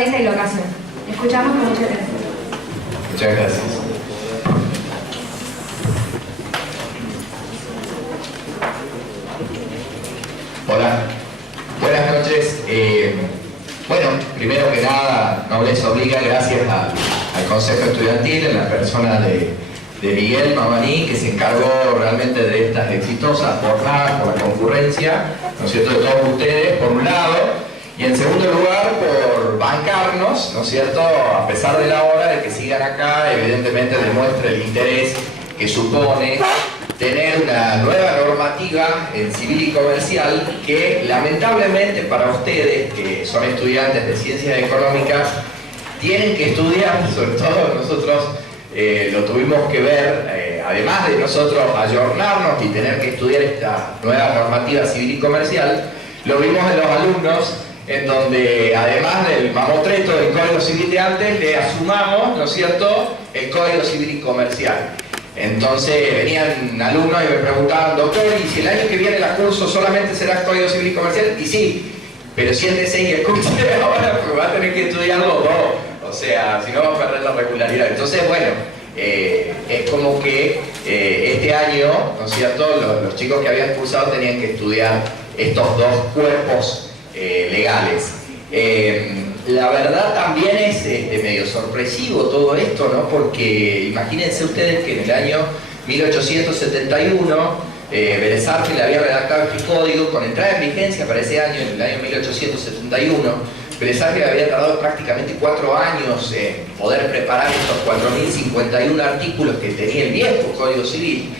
sobre esta locación. Escuchamos con mucha atención. Muchas gracias. Hola, buenas noches. Bueno, primero que nada, no les obliga, gracias al Consejo Estudiantil, en la persona de Miguel Mamaní, que se encargó realmente de estas exitosas jornadas por la concurrencia, ¿no es cierto?, de todos ustedes, por un lado, y en segundo lugar, por bancarnos, ¿no es cierto?, a pesar de la hora de que sigan acá, evidentemente demuestra el interés que supone tener una nueva normativa en civil y comercial que lamentablemente para ustedes, que son estudiantes de ciencias económicas, tienen que estudiar, sobre todo nosotros lo tuvimos que ver, además de nosotros ayornarnos y tener que estudiar esta nueva normativa civil y comercial, lo vimos en los alumnos, en donde además del mamotreto del Código Civil de antes, le asumamos, ¿no es cierto?, el Código Civil y Comercial. Entonces venían alumnos y me preguntaban, doctor, ¿y si el año que viene el curso solamente será Código Civil y Comercial? Y sí, pero siéntese y escuche ahora porque va a tener que estudiar los dos, o sea, si no va a perder la regularidad. Entonces, bueno, es como que este año, ¿no es cierto?, los chicos que habían cursado tenían que estudiar estos dos cuerpos legales. La verdad también es medio sorpresivo todo esto, ¿no? Porque imagínense ustedes que en el año 1871 Vélez Arfield le había redactado este código con entrada en vigencia para ese año, en el año 1871. Vélez Arfield había tardado prácticamente 4 años en poder preparar estos 4.051 artículos que tenía el viejo Código Civil.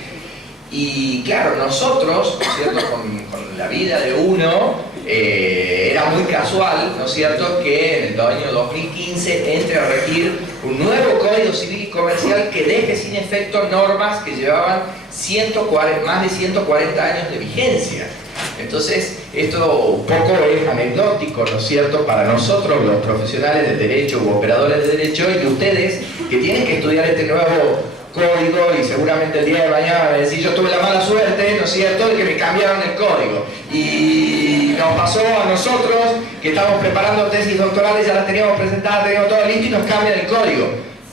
Y claro, nosotros, ¿no es cierto?, con la vida de uno, era muy casual, ¿no es cierto?, que en el año 2015 entre a regir un nuevo Código Civil y Comercial que deje sin efecto normas que llevaban más de 140 años de vigencia. Entonces, esto un poco es anecdótico, ¿no es cierto?, para nosotros, los profesionales del derecho u operadores de derecho, y ustedes que tienen que estudiar este nuevo código y seguramente el día de mañana van a decir, yo tuve la mala suerte, ¿no es cierto?, de que me cambiaron el código. Y nos pasó a nosotros que estamos preparando tesis doctorales, ya las teníamos presentadas, teníamos todo listo y nos cambian el código.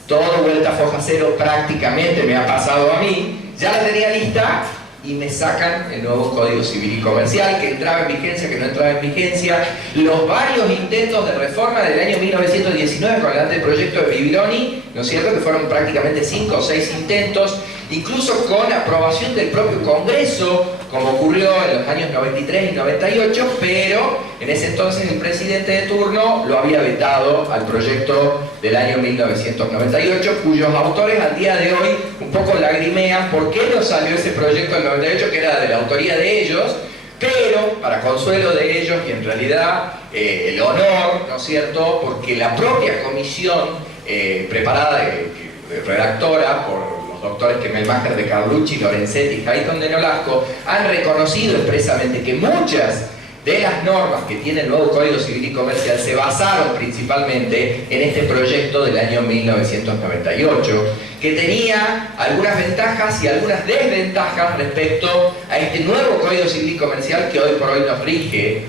Todo vuelta a foja cero prácticamente me ha pasado a mí, ya la tenía lista y me sacan el nuevo Código Civil y Comercial, que entraba en vigencia, que no entraba en vigencia, los varios intentos de reforma del año 1919 con el anteproyecto de Bibiloni, ¿no es cierto?, que fueron prácticamente 5 o 6 intentos, incluso con aprobación del propio Congreso, como ocurrió en los años 93 y 98, pero en ese entonces el presidente de turno lo había vetado al proyecto del año 1998, cuyos autores al día de hoy un poco lagrimean por qué no salió ese proyecto del 98, que era de la autoría de ellos, pero para consuelo de ellos y en realidad el honor, ¿no es cierto?, porque la propia comisión preparada, redactora por los doctores Kemelmacher de Carlucci, Lorenzetti y Hayton de Nolasco, han reconocido expresamente que muchas de las normas que tiene el nuevo Código Civil y Comercial se basaron principalmente en este proyecto del año 1998, que tenía algunas ventajas y algunas desventajas respecto a este nuevo Código Civil y Comercial que hoy por hoy nos rige,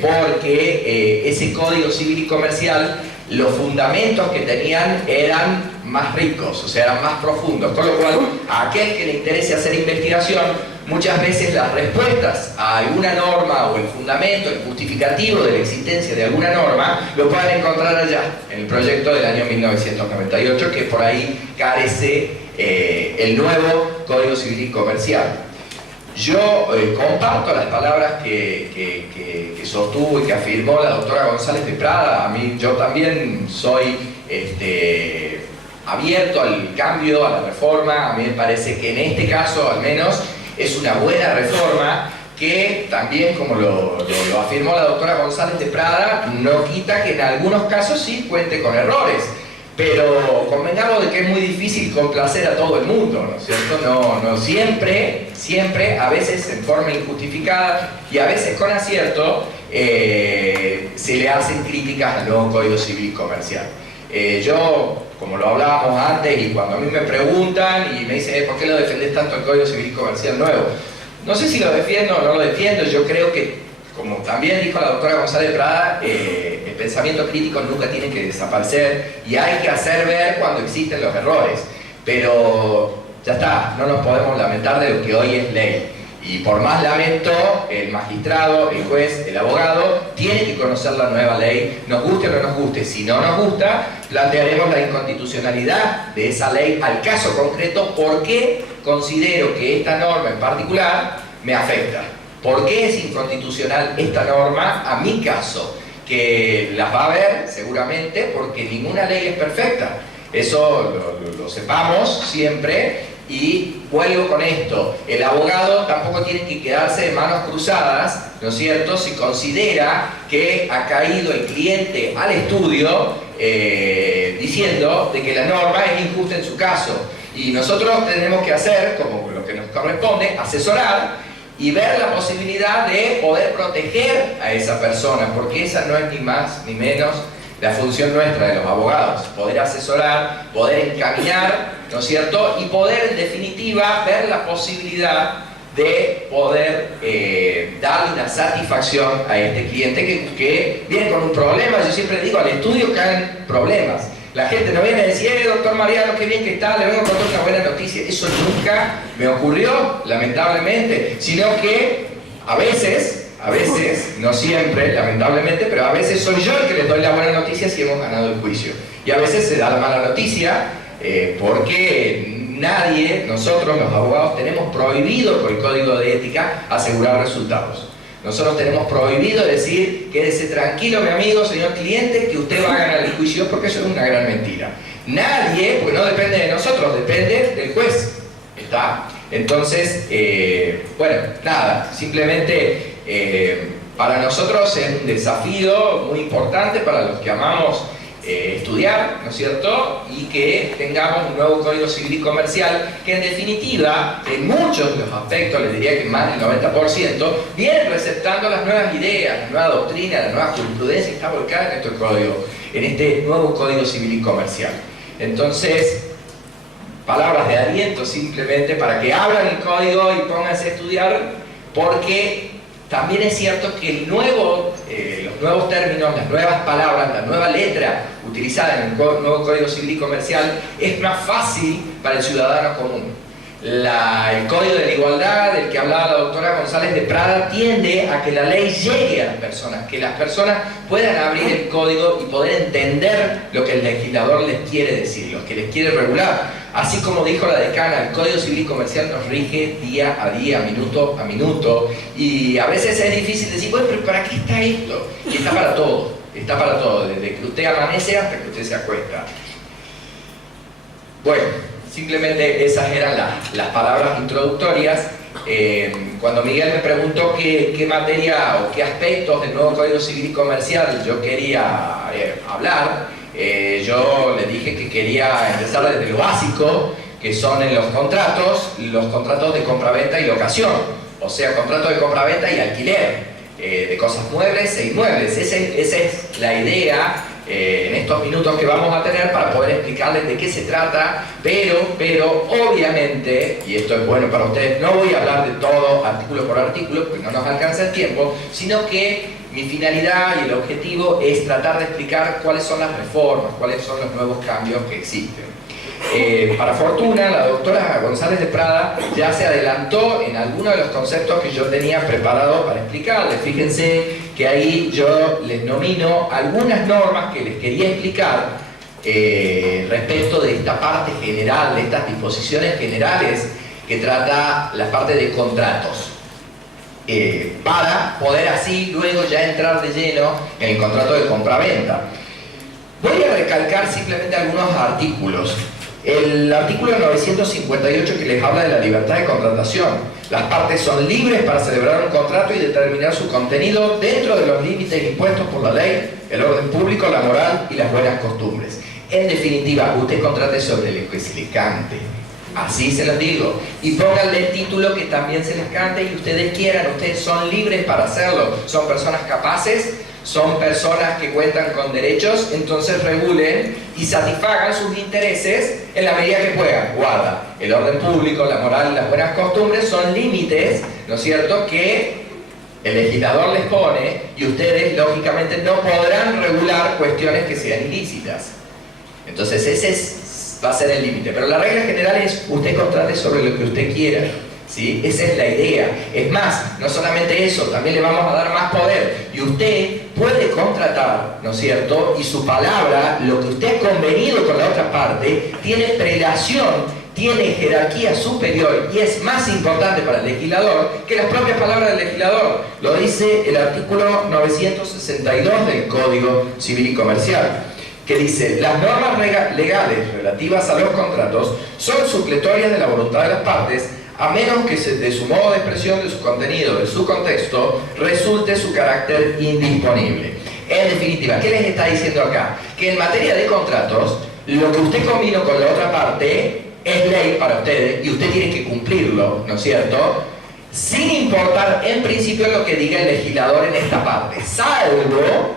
porque ese Código Civil y Comercial, los fundamentos que tenían eran más ricos, o sea, eran más profundos, con lo cual a aquel que le interese hacer investigación, muchas veces las respuestas a alguna norma o el fundamento, el justificativo de la existencia de alguna norma, lo pueden encontrar allá, en el proyecto del año 1998, que por ahí carece el nuevo Código Civil y Comercial. Yo comparto las palabras que sostuvo y que afirmó la doctora González de Prada. A mí, yo también soy abierto al cambio, a la reforma. A mí me parece que en este caso, al menos, es una buena reforma que también, como lo afirmó la doctora González de Prada, no quita que en algunos casos sí cuente con errores. Pero convengamos de que es muy difícil complacer a todo el mundo, ¿no es cierto? No siempre, a veces en forma injustificada y a veces con acierto, se le hacen críticas al nuevo Código Civil y Comercial. Yo, como lo hablábamos antes, y cuando a mí me preguntan y me dicen, ¿por qué lo defendés tanto el Código Civil y Comercial nuevo? No sé si lo defiendo o no lo defiendo, yo creo que como también dijo la doctora González Prada, el pensamiento crítico nunca tiene que desaparecer y hay que hacer ver cuando existen los errores. Pero ya está, no nos podemos lamentar de lo que hoy es ley. Y por más lamento, el magistrado, el juez, el abogado, tiene que conocer la nueva ley, nos guste o no nos guste. Si no nos gusta, plantearemos la inconstitucionalidad de esa ley al caso concreto, porque considero que esta norma en particular me afecta. ¿Por qué es inconstitucional esta norma? A mi caso, que las va a ver seguramente porque ninguna ley es perfecta. Eso lo sepamos siempre. Y vuelvo con esto, el abogado tampoco tiene que quedarse de manos cruzadas, ¿no es cierto?, si considera que ha caído el cliente al estudio diciendo de que la norma es injusta en su caso. Y nosotros tenemos que hacer, como lo que nos corresponde, asesorar y ver la posibilidad de poder proteger a esa persona, porque esa no es ni más ni menos la función nuestra de los abogados, poder asesorar, poder encaminar, ¿no es cierto? Y poder, en definitiva, ver la posibilidad de poder darle una satisfacción a este cliente que viene con un problema. Yo siempre digo, al estudio caen problemas. La gente no viene a decir, doctor Mariano, qué bien que está, le vengo a contar una buena noticia. Eso nunca me ocurrió, lamentablemente, sino que a veces, no siempre, lamentablemente, pero a veces soy yo el que les doy la buena noticia si hemos ganado el juicio. Y a veces se da la mala noticia porque nadie, nosotros los abogados, tenemos prohibido por el Código de Ética asegurar resultados. Nosotros tenemos prohibido decir, quédese tranquilo, mi amigo, señor cliente, que usted va a ganar el juicio, porque eso es una gran mentira. Nadie, porque no depende de nosotros, depende del juez. ¿Está? Entonces, bueno, nada, simplemente para nosotros es un desafío muy importante para los que amamos estudiar, ¿no es cierto? Y que tengamos un nuevo Código Civil y Comercial que en definitiva, en muchos de los aspectos, les diría que más del 90%, viene receptando las nuevas ideas, la nueva doctrina, la nueva jurisprudencia que está volcada en este nuevo Código Civil y Comercial. Entonces, palabras de aliento simplemente para que abran el código y pónganse a estudiar, porque también es cierto que los nuevos términos, las nuevas palabras, la nueva letra utilizada en el nuevo Código Civil y Comercial es más fácil para el ciudadano común. El Código de la Igualdad, del que hablaba la doctora González de Prada, tiende a que la ley llegue a las personas, que las personas puedan abrir el código y poder entender lo que el legislador les quiere decir, lo que les quiere regular. Así como dijo la decana, el Código Civil y Comercial nos rige día a día, minuto a minuto, y a veces es difícil decir, bueno, pero ¿para qué está esto? Y está para todo, desde que usted amanece hasta que usted se acuesta. Bueno, simplemente esas eran las palabras introductorias. Cuando Miguel me preguntó qué materia o qué aspectos del nuevo Código Civil y Comercial yo quería hablar, yo le dije que quería empezar desde lo básico, que son en los contratos de compraventa y locación, o sea, contratos de compraventa y alquiler de cosas muebles e inmuebles. Esa es la idea en estos minutos que vamos a tener para poder explicarles de qué se trata, pero obviamente, y esto es bueno para ustedes, no voy a hablar de todo artículo por artículo porque no nos alcanza el tiempo, sino que mi finalidad y el objetivo es tratar de explicar cuáles son las reformas, cuáles son los nuevos cambios que existen. Para fortuna, la doctora González de Prada ya se adelantó en algunos de los conceptos que yo tenía preparado para explicarles. Fíjense que ahí yo les nomino algunas normas que les quería explicar respecto de esta parte general, de estas disposiciones generales que trata la parte de contratos. Para poder así luego ya entrar de lleno en el contrato de compraventa. Voy a recalcar simplemente algunos artículos. El artículo 958 que les habla de la libertad de contratación. Las partes son libres para celebrar un contrato y determinar su contenido dentro de los límites impuestos por la ley, el orden público, la moral y las buenas costumbres. En definitiva, usted contrate sobre lo que se le cante. Así se los digo. Y pónganle el título que también se les cante y ustedes quieran. Ustedes son libres para hacerlo. Son personas capaces, son personas que cuentan con derechos, entonces regulen y satisfagan sus intereses en la medida que puedan. Guarda, el orden público, la moral y las buenas costumbres son límites, ¿no es cierto?, que El legislador les pone y ustedes, lógicamente, no podrán regular cuestiones que sean ilícitas. Entonces, va a ser el límite. Pero la regla general es, usted contrate sobre lo que usted quiera. ¿Sí? Esa es la idea. Es más, no solamente eso, también le vamos a dar más poder. Y usted puede contratar, ¿no es cierto? Y su palabra, lo que usted ha convenido con la otra parte, tiene prelación, tiene jerarquía superior y es más importante para el legislador que las propias palabras del legislador. Lo dice el artículo 962 del Código Civil y Comercial, que dice: las normas legales relativas a los contratos son supletorias de la voluntad de las partes, a menos que de su modo de expresión, de su contenido, de su contexto, resulte su carácter indisponible. En definitiva, ¿qué les está diciendo acá? Que en materia de contratos, lo que usted combinó con la otra parte es ley para ustedes y usted tiene que cumplirlo, ¿no es cierto? Sin importar en principio lo que diga el legislador en esta parte, salvo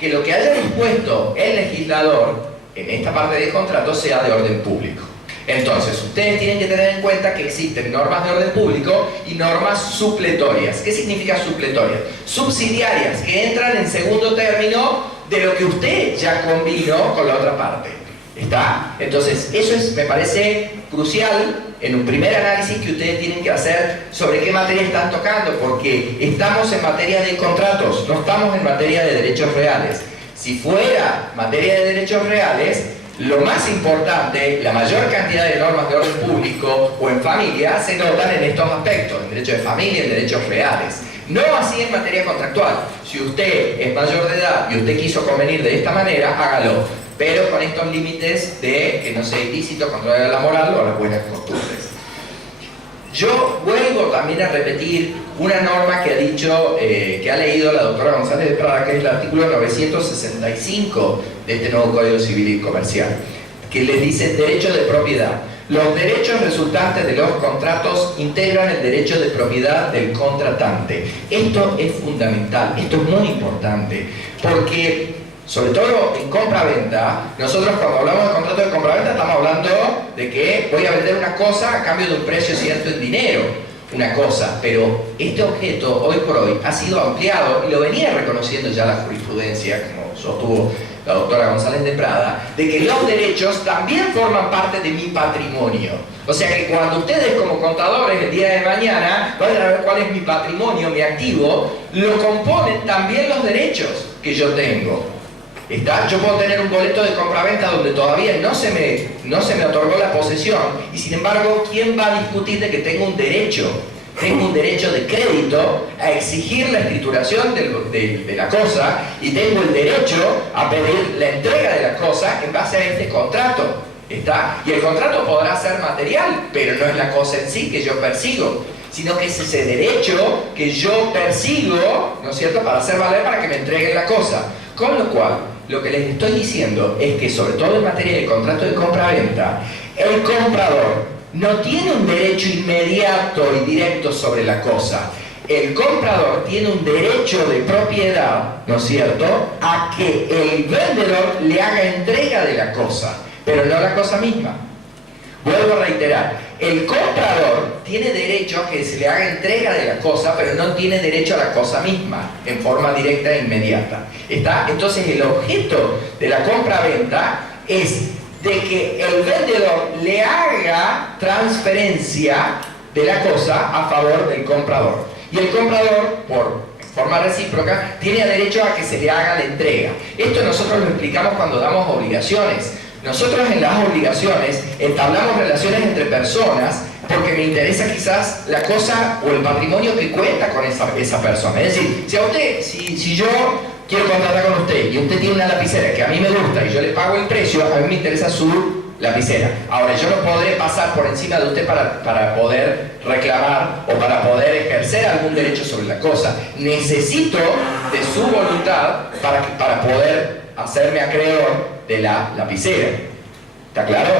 que lo que haya dispuesto el legislador en esta parte de contrato sea de orden público. Entonces, ustedes tienen que tener en cuenta que existen normas de orden público y normas supletorias. ¿Qué significa supletorias? Subsidiarias, que entran en segundo término de lo que usted ya combinó con la otra parte. ¿Está? Entonces, eso me parece crucial en un primer análisis que ustedes tienen que hacer sobre qué materia están tocando, porque estamos en materia de contratos, no estamos en materia de derechos reales. Si fuera materia de derechos reales, lo más importante, la mayor cantidad de normas de orden público o en familia se notan en estos aspectos, en derecho de familia, en derechos reales. No así en materia contractual. Si usted es mayor de edad y usted quiso convenir de esta manera, hágalo, pero con estos límites de que no sea ilícito, contrario a la moral o a las buenas costumbres. Yo vuelvo también a repetir una norma que ha dicho, que ha leído la doctora González de Prada, que es el artículo 965 de este nuevo Código Civil y Comercial, que les dice derecho de propiedad. Los derechos resultantes de los contratos integran el derecho de propiedad del contratante. Esto es fundamental, esto es muy importante, porque sobre todo en compra-venta, nosotros cuando hablamos de contrato de compra-venta estamos hablando de que voy a vender una cosa a cambio de un precio cierto en dinero, una cosa, pero este objeto hoy por hoy ha sido ampliado y lo venía reconociendo ya la jurisprudencia, como sostuvo la doctora González de Prada, de que los derechos también forman parte de mi patrimonio. O sea que cuando ustedes como contadores el día de mañana vayan a ver cuál es mi patrimonio, mi activo, lo componen también los derechos que yo tengo. ¿Está? Yo puedo tener un boleto de compraventa donde todavía no se me otorgó la posesión y sin embargo, ¿quién va a discutir de que tengo un derecho? Tengo un derecho de crédito a exigir la escrituración de la cosa y tengo el derecho a pedir la entrega de la cosa en base a este contrato. ¿Está? Y el contrato podrá ser material, pero no es la cosa en sí que yo persigo, sino que es ese derecho que yo persigo, ¿no es cierto?, para hacer valer para que me entreguen la cosa. Con lo cual, lo que les estoy diciendo es que, sobre todo en materia de contrato de compra-venta, el comprador no tiene un derecho inmediato y directo sobre la cosa. El comprador tiene un derecho de propiedad, ¿no es cierto?, a que el vendedor le haga entrega de la cosa, pero no la cosa misma. Vuelvo a reiterar, el comprador tiene derecho a que se le haga entrega de la cosa, pero no tiene derecho a la cosa misma, en forma directa e inmediata. ¿Está? Entonces el objeto de la compra-venta es de que el vendedor le haga transferencia de la cosa a favor del comprador. Y el comprador, por forma recíproca, tiene derecho a que se le haga la entrega. Esto nosotros lo explicamos cuando damos obligaciones. Nosotros en las obligaciones entablamos relaciones entre personas porque me interesa quizás la cosa o el patrimonio que cuenta con esa persona. Es decir, si yo quiero contratar con usted y usted tiene una lapicera que a mí me gusta y yo le pago el precio, a mí me interesa su lapicera. Ahora, yo no podré pasar por encima de usted para poder reclamar o para poder ejercer algún derecho sobre la cosa. Necesito de su voluntad para poder hacerme acreedor de la lapicera. ¿Está claro?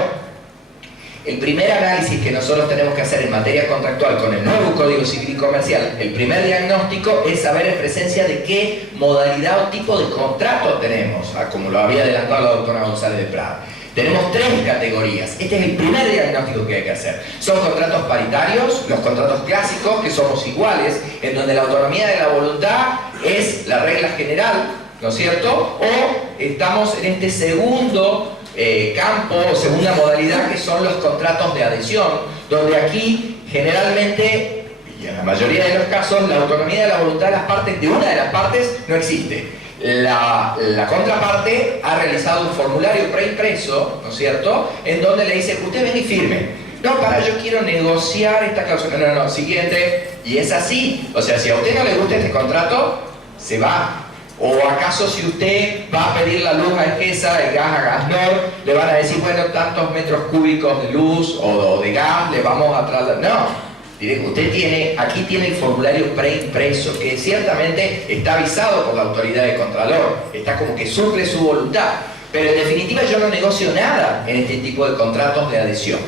El primer análisis que nosotros tenemos que hacer en materia contractual con el nuevo Código Civil y Comercial, el primer diagnóstico es saber en presencia de qué modalidad o tipo de contrato tenemos, como lo había adelantado la doctora González de Prada. Tenemos tres categorías. Este es el primer diagnóstico que hay que hacer. Son contratos paritarios, los contratos clásicos, que somos iguales, en donde la autonomía de la voluntad es la regla general, ¿no es cierto? O estamos en este segundo campo, o segunda modalidad, que son los contratos de adhesión, donde aquí generalmente, y en la mayoría de los casos, la autonomía de la voluntad de las partes, de una de las partes, no existe. La contraparte ha realizado un formulario preimpreso, ¿no es cierto?, en donde le dice, usted ven y firme. No, yo quiero negociar esta cláusula. No, siguiente. Y es así. O sea, si a usted no le gusta este contrato, se va. ¿O acaso si usted va a pedir la luz a EGESA, el gas a Gasnor, le van a decir, bueno, tantos metros cúbicos de luz o de gas le vamos a trasladar? No. Usted aquí tiene el formulario preimpreso, que ciertamente está avisado por la autoridad de Contralor, está como que suple su voluntad, pero en definitiva yo no negocio nada en este tipo de contratos de adhesión.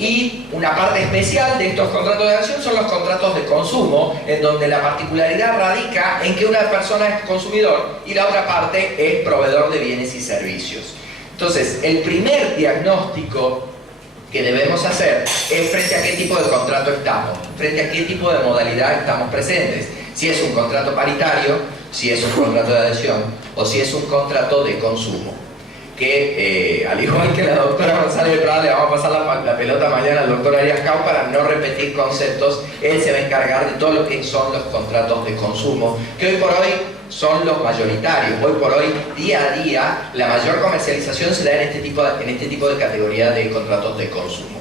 Y una parte especial de estos contratos de adhesión son los contratos de consumo, en donde la particularidad radica en que una persona es consumidor y la otra parte es proveedor de bienes y servicios. Entonces, el primer diagnóstico que debemos hacer es frente a qué tipo de contrato estamos, frente a qué tipo de modalidad estamos presentes. Si es un contrato paritario, si es un contrato de adhesión o si es un contrato de consumo. Que al igual que la doctora González Prada, le vamos a pasar la pelota mañana al doctor Arias Cau para no repetir conceptos. Él se va a encargar de todo lo que son los contratos de consumo, que hoy por hoy son los mayoritarios. Hoy por hoy, día a día, la mayor comercialización se da en este tipo de categoría de contratos de consumo.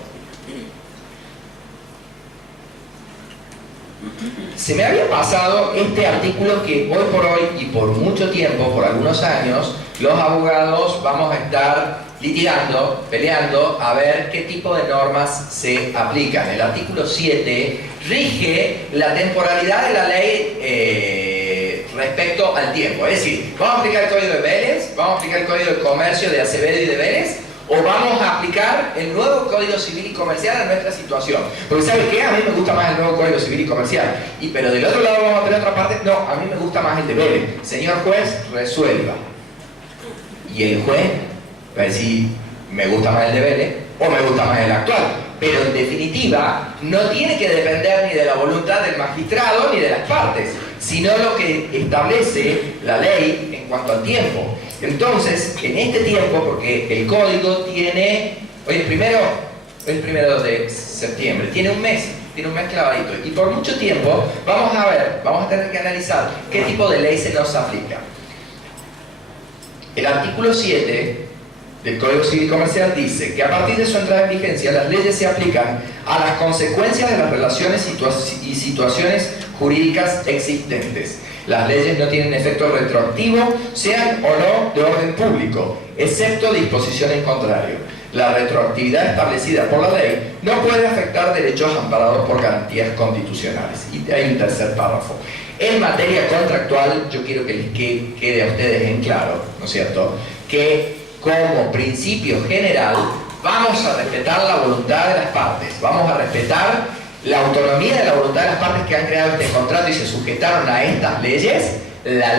Se me había pasado este artículo que hoy por hoy y por mucho tiempo, por algunos años, los abogados vamos a estar litigando, peleando, a ver qué tipo de normas se aplican. El artículo 7 rige la temporalidad de la ley respecto al tiempo. Es decir, ¿vamos a aplicar el Código de Vélez? ¿Vamos a aplicar el Código de Comercio de Acevedo y de Vélez? ¿O vamos a aplicar el nuevo Código Civil y Comercial a nuestra situación? Porque ¿sabe qué? A mí me gusta más el nuevo Código Civil y Comercial. Pero del otro lado vamos a tener otra parte. No, a mí me gusta más el de Vélez. Señor juez, resuelva. Y el juez va a decir, me gusta más el de Vélez o me gusta más el actual. Pero en definitiva, no tiene que depender ni de la voluntad del magistrado ni de las partes, sino lo que establece la ley en cuanto al tiempo. Entonces, en este tiempo, porque el código tiene, hoy es primero de septiembre, tiene un mes clavadito, y por mucho tiempo vamos a tener que analizar qué tipo de ley se nos aplica. El artículo 7 del Código Civil y Comercial dice que a partir de su entrada en vigencia las leyes se aplican a las consecuencias de las relaciones y situaciones jurídicas existentes. Las leyes no tienen efecto retroactivo, sean o no de orden público, excepto disposición en contrario. La retroactividad establecida por la ley no puede afectar derechos amparados por garantías constitucionales. Y hay un tercer párrafo. En materia contractual, yo quiero que les quede a ustedes en claro, ¿no es cierto?, que como principio general vamos a respetar la voluntad de las partes, vamos a respetar la autonomía de la voluntad de las partes que han creado este contrato y se sujetaron a estas leyes. La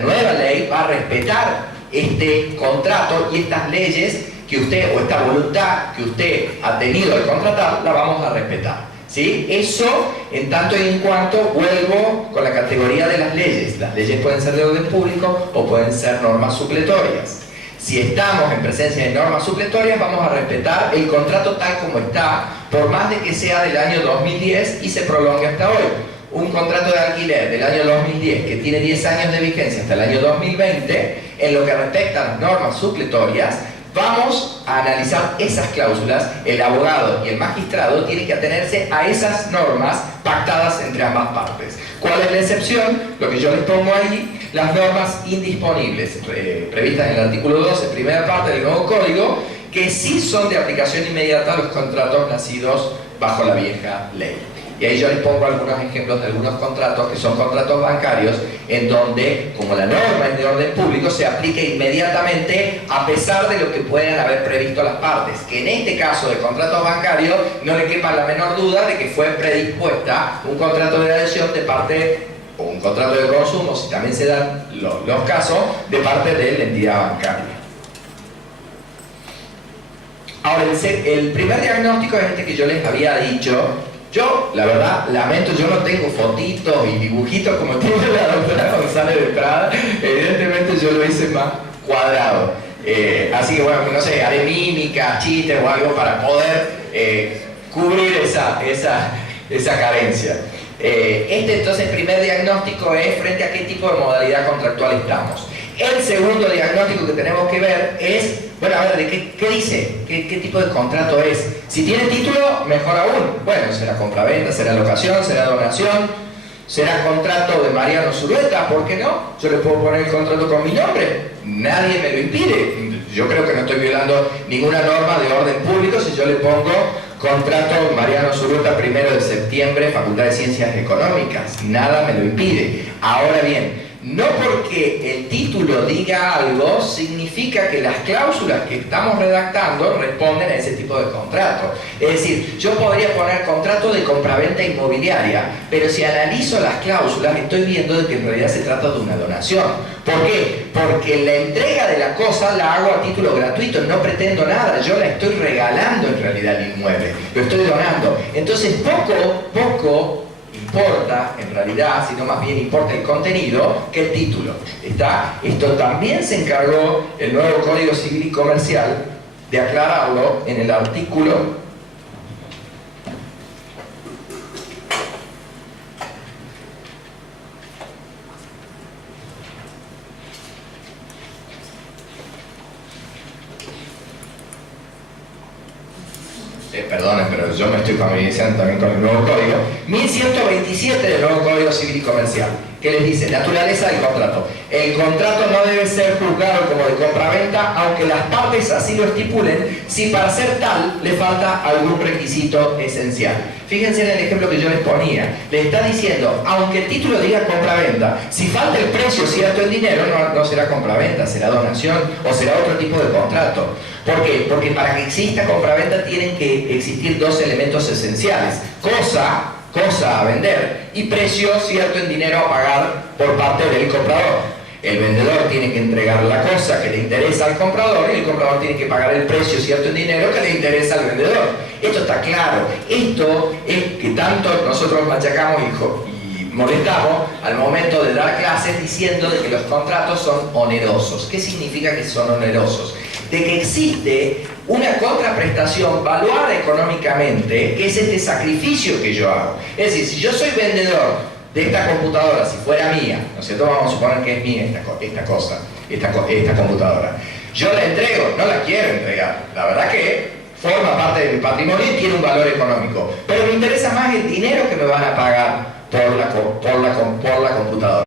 nueva ley va a respetar este contrato y estas leyes que usted, o esta voluntad que usted ha tenido al contratar, la vamos a respetar, ¿sí? Eso en tanto y en cuanto vuelvo con la categoría de las leyes. Las leyes pueden ser de orden público o pueden ser normas supletorias. Si estamos en presencia de normas supletorias, vamos a respetar el contrato tal como está, por más de que sea del año 2010 y se prolongue hasta hoy. Un contrato de alquiler del año 2010 que tiene 10 años de vigencia hasta el año 2020, en lo que respecta a las normas supletorias, vamos a analizar esas cláusulas. El abogado y el magistrado tienen que atenerse a esas normas pactadas entre ambas partes. ¿Cuál es la excepción? Lo que yo les pongo ahí, las normas indisponibles, previstas en el artículo 12, primera parte del nuevo código, que sí son de aplicación inmediata a los contratos nacidos bajo la vieja ley. Y ahí yo les pongo algunos ejemplos de algunos contratos que son contratos bancarios, en donde, como la norma es de orden público, se aplica inmediatamente a pesar de lo que puedan haber previsto las partes. Que en este caso de contratos bancarios no le quepa la menor duda de que fue predispuesta un contrato de adhesión de parte, o un contrato de consumo, si también se dan los casos, de parte de la entidad bancaria. Ahora, el primer diagnóstico es este que yo les había dicho. Yo, la verdad, lamento, yo no tengo fotitos y dibujitos como tiene la doctora González de Prada. Evidentemente yo lo hice más cuadrado. Así que bueno, no sé, haré mímica, chistes o algo para poder cubrir esa carencia. Entonces, el primer diagnóstico es frente a qué tipo de modalidad contractual estamos. El segundo diagnóstico que tenemos que ver es, bueno, a ver, ¿qué dice? ¿Qué tipo de contrato es? Si tiene título, mejor aún. Bueno, será compraventa, será locación, será donación, será contrato de Mariano Zulueta, ¿por qué no? Yo le puedo poner el contrato con mi nombre, nadie me lo impide. Yo creo que no estoy violando ninguna norma de orden público si yo le pongo contrato Mariano Zulueta 1 de septiembre, Facultad de Ciencias Económicas, nada me lo impide. Ahora bien, no porque el título diga algo significa que las cláusulas que estamos redactando responden a ese tipo de contrato. Es decir, yo podría poner contrato de compraventa inmobiliaria, pero si analizo las cláusulas estoy viendo de que en realidad se trata de una donación. ¿Por qué? Porque la entrega de la cosa la hago a título gratuito, no pretendo nada, yo la estoy regalando en realidad el inmueble, lo estoy donando. Entonces poco importa en realidad, sino más bien importa el contenido que el título. Esto también se encargó el nuevo Código Civil y Comercial de aclararlo en el artículo 1127 del nuevo Código Civil y Comercial, que les dice, naturaleza del contrato. El contrato no debe ser juzgado como de compraventa, aunque las partes así lo estipulen, si para ser tal le falta algún requisito esencial. Fíjense en el ejemplo que yo les ponía. Le está diciendo, aunque el título diga compraventa, si falta el precio cierto en dinero, no será compraventa, será donación o será otro tipo de contrato. ¿Por qué? Porque para que exista compraventa tienen que existir dos elementos esenciales. Cosa a vender y precio cierto en dinero a pagar por parte del comprador. El vendedor tiene que entregar la cosa que le interesa al comprador y el comprador tiene que pagar el precio cierto en dinero que le interesa al vendedor. Esto está claro. Esto es que tanto nosotros machacamos y molestamos al momento de dar clases diciendo de que los contratos son onerosos. ¿Qué significa que son onerosos? De que existe una contraprestación valuada económicamente, que es este sacrificio que yo hago. Es decir, si yo soy vendedor de esta computadora, si fuera mía, ¿no es cierto? Vamos a suponer que es mía esta computadora. Yo la entrego, no la quiero entregar. La verdad que forma parte de mi patrimonio y tiene un valor económico. Pero me interesa más el dinero que me van a pagar por la computadora.